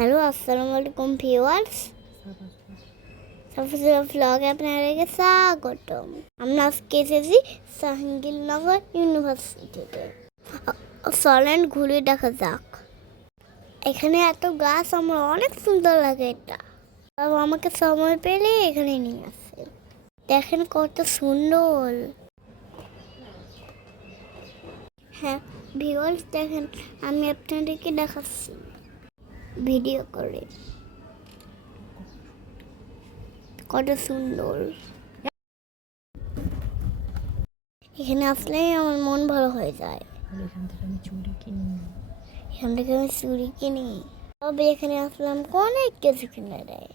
Hello, আসসালামু আলাইকুম viewers. সাফিজুল্লাহ ব্লগে আপনাদেরকে স্বাগতম। আমরা আজকে এসেছি জাহাঙ্গীরনগর ইউনিভার্সিটিতে। চলেন ঘুরে দেখা যাক। এখানে এত গাছ, আমার অনেক সুন্দর লাগে এটা। বাবা আমাকে সময় পেলে এখানে নিয়ে আসে। দেখেন কত সুন্দর। হ্যাঁ ভিউয়ার্স, দেখেন, আমি আপনাদেরকে দেখাচ্ছি। ভিডিও করে। কত সুন্দর। এখানে আসলেই আমার মন ভালো হয়ে যায়। এখান থেকে আমি চুড়ি কিনি। এখান থেকে আমি চুরি কিনি। তবে এখানে আসলাম অনেক কিছু কিনে দেয়।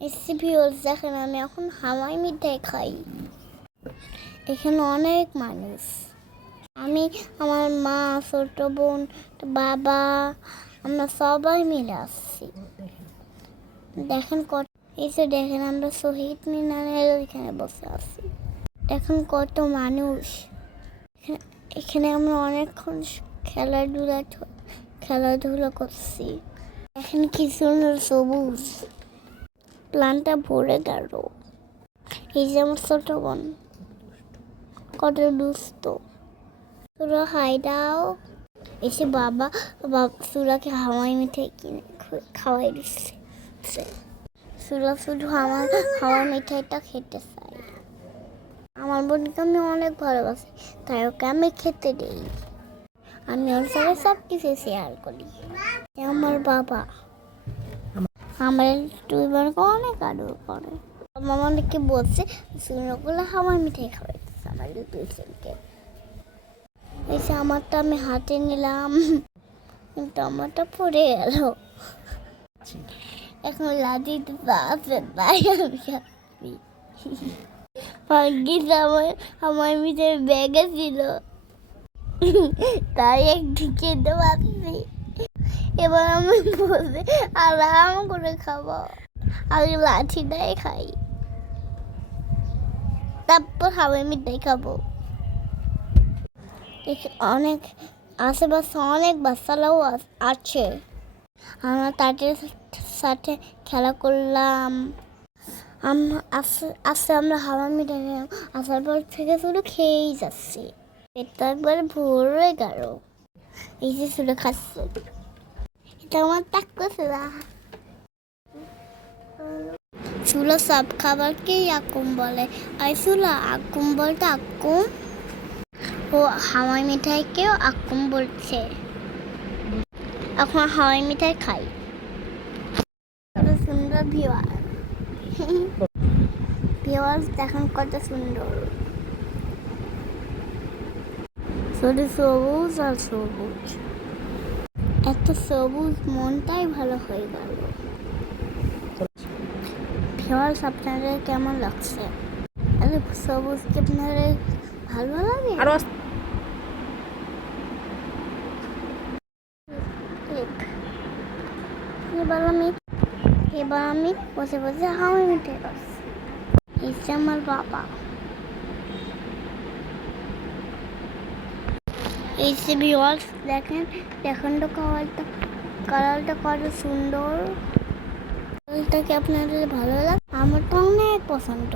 এসি ভিউয়ার্স দেখেন আমি এখন হাওয়াই মিঠাই খাই। এখানে অনেক মানুষ। আমি আমার মা ছোট বোন বাবা আমরা সবাই মিলে আসছি। দেখেন কত এই যে দেখেন, আমরা শহীদ মিনারের ওইখানে বসে আছি। দেখেন কত মানুষ। এখানে- এখানে আমরা অনেকক্ষণ খেলাধুলা খেলাধুলা করছি। দেখেন কি সুন্দর সবুজ। প্লানটা ভরে গেল। এই যে আমার ছোট বোন। কত দুস্থ তোরা হাই দাও। এসে বাবা সুরাকে হাওয়াই মিঠাই কিনে খাওয়াই দিচ্ছে সুরা শুধু আমার হাওয়াই মিঠাইটা খেতে চাই আমার বোনকে আমি অনেক ভালোবাসি, তাই ওকে আমি খেতে দিই। আমি ওর সাথে সব কিছু শেয়ার করি আমার বাবা। আমার দুই বোনকে অনেক আদর করে। আমার অনেকে বলছে সুরগুলো হাওয়াই মিঠাই খাওয়াইতেছে আমার দুই বোনকে এসে আমারটা আমি হাতে নিলাম। কিন্তু আমারটা পড়ে গেল। এখন লাঠিতে আছে, তাই আমি ভাগ্যিস আমার আমার ভিতরে ব্যাগে ছিল। তাই একটু খেতে পারছি। এবার আমি বসে আরাম করে খাব। আগে লাঠিটাই খাই। তারপর হাওয়াই মিঠাই খাব। অনেক আশেপাশে অনেক বাচ্চারাও আছে। আমরা তাদের সাথে খেলা করলাম। আস্তে আমরা হাওয়া মিটাই নিলাম আসার পর থেকে শুধু খেয়েই যাচ্ছি। পেটটা একবার ভরে গেল। এই যে শুধু খাচ্ছে। এটা আমার টাক্কু না চুলো সব খাবারকেই আকুম বলে? আর চুলা আকুম বলতে আকুম? ও হাওয়াই মিঠাইকেও আকুম বলছে। এখন হাওয়াই মিঠাই খাই। সুন্দর ভিওয়ার ভিওয়ার দেখেন কত সুন্দর। শুধু সবুজ আর সবুজ। এত সবুজ মনটাই ভালো হয়ে গেল। ভিওয়ার্স আপনাদের কেমন লাগছে? এত সবুজ কি আপনাদের ভালো লাগে? আরও এবার আমি এবার আমি বসে বসে হাওয়াই মিঠাই করছি। এসে আমার বাবা। যে ভিওয়ার্স দেখেন দেখেন তো কালারটা কালারটা কত সুন্দর। কালারটা কি আপনাদের ভালো লাগে আমার তো অনেক পছন্দ।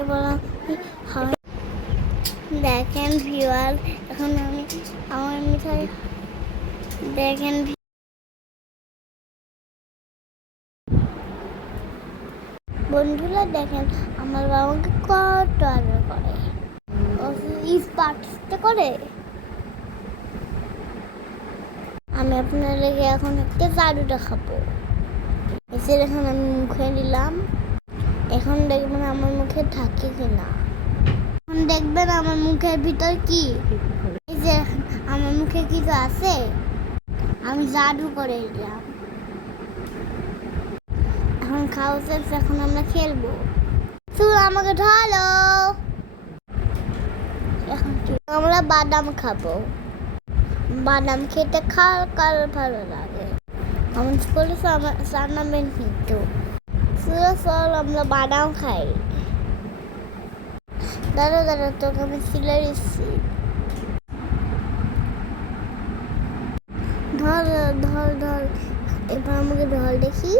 এবার আমি দেখেন ভিউয়ার এখন আমি আমার মিঠাই দেখেন বন্ধুরা, দেখেন, আমার বাবাকে কত আদর করে। পার্টিসিপেট করে। আমি আপনার লেগে এখন একটা জাদুটা খাব এসে দেখেন, আমি মুখে নিলাম। এখন দেখবেন আমার মুখে থাকে কিনা। এখন দেখবেন আমার মুখের ভিতর কি। এই যে আমার মুখে কিছু আছে? আমি জাদু করে দিলাম এখন খাওয়া এখন আমরা খেলব। শুধু আমাকে ঢালো। এখন আমরা বাদাম খাব। বাদাম খেতে খাল কাল ভালো লাগে? আমার স্কুলে জানাবেন কিন্তু। শুধু চল, আমরা বাদাম খাই। দাদা দাদা, তোকে আমি সিলে দিচ্ছি। ধর ধর ধর। এবার আমাকে ধর দেখি।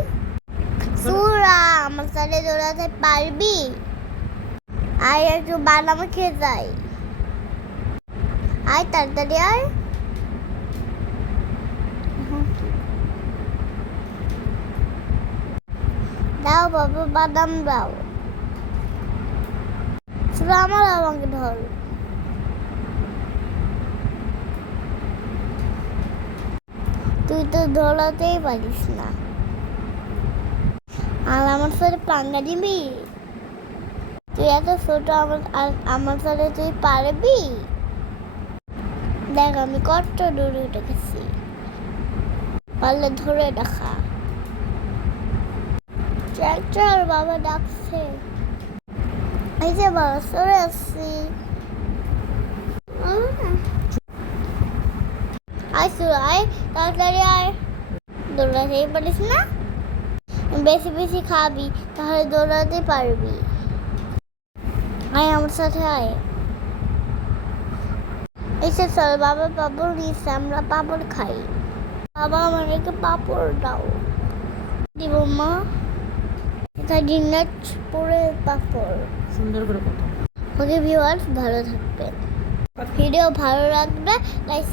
সুরা, আমার সাথে দৌড়াতে পারবি? আয়, একটু বাদাম খেয়ে যাই। আয়, তাড়াতাড়ি আয়। দাও বাবা, বাদাম দাও। সুরা, আমার আমাকে ধর। তুই তো দৌড়াতেই পারিস না। আর আমার সাথে পাঙ্গা দিবি? তুই এত ছোট, আমার আমার সাথে তুই পারবি? দেখ, আমি কত দূরে উঠে গেছি। পারলে ধরে দেখা। ট্র্যাক্টর বাবা ডাকছে। এই যে বাবা সরে আসছি। তাড়াতাড়ি আয়। দৌড়াতেই পারিস না? বেশি বেশি খাবি তাহলে দৌড়াতে পারবি। আয় আমার সাথে আয়। এসে চল বাবা পাপড় নিচ্ছে আমরা পাপড় খাই। বাবা আমাদেরকে পাপড় দাও। দিব মা? এটা ডিনার পাপড়। সুন্দর করে কথা ওকে ভিউয়ার্স ভালো থাকবে ভিডিও ভালো লাগবে লাইক